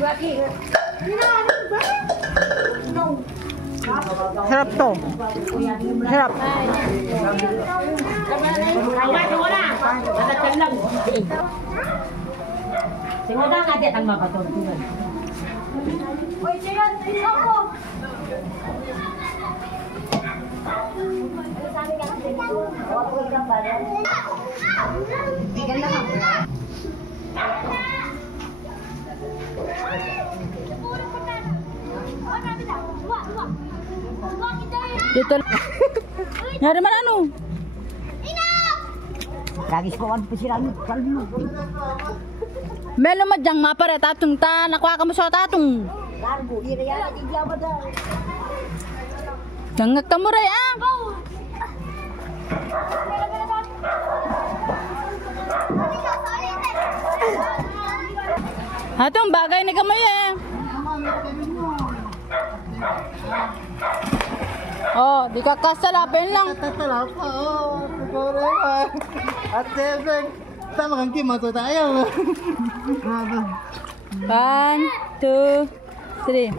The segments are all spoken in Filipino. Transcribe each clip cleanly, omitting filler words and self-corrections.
Baki. Sarap to. Sarap. Siguro na natin ang mapatutunan. Uy, Sharon, ako! Dito. Nyari mana anu? Lagi sekolah pesirami kalmo. Melo majang mapare tatung ta nakuha ka mo sa tatung. Largo, iriya di dia bada. Jangak tamuray ah. Atong bagay ni kamay eh. Oh, di ka kasalapin lang. Kasalapa, oh. Pagkore At seven. Tama kang kimato tayo. 1, 2, 3.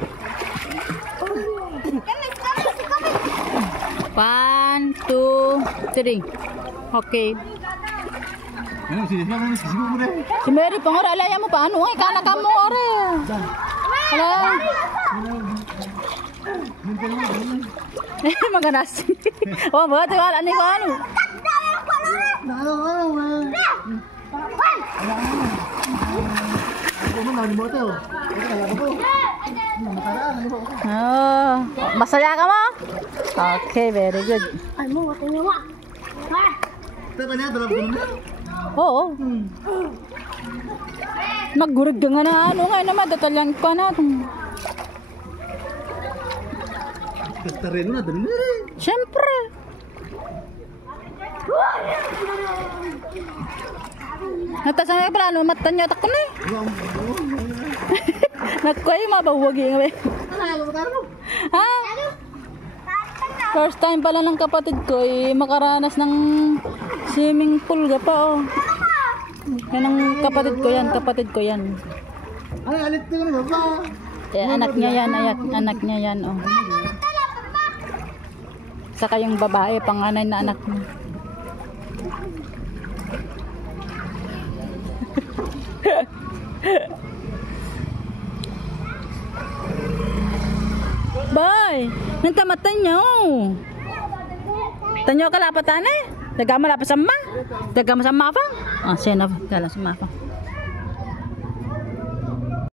1, 2, 3. Okay. Ano sih? Ano sih mo rin? Si Mary pangor alaya mo paano ay kana ka mo ore. Hello. Maganas. Oh, buhat wala ni ko ano. Oh, masaya ka mo? Okay, very good. Ay mo, wato mo. Ha? Tama niya, dalap ko na. Oo. Maggurig ka nga na ano nga naman, datalang pa na. Katarin na, dali na rin. Siyempre. Natasang nga pala, ano, mata niya takot na eh. Nakuha yung mabawagi nga eh. Ha? First time pala ng kapatid ko eh, makaranas ng swimming pool ga pa oh. Yan ang kapatid ko yan. Ay, alit ko na ba? Eh, anak niya yan oh. Saka yung babae, panganay na anak niya. Bye! Nantamatan nyo! Tanyo ka lapatan eh! Daga malapit sa ma? Daga masama pa? Ah, siya na. Dala sa ma pa.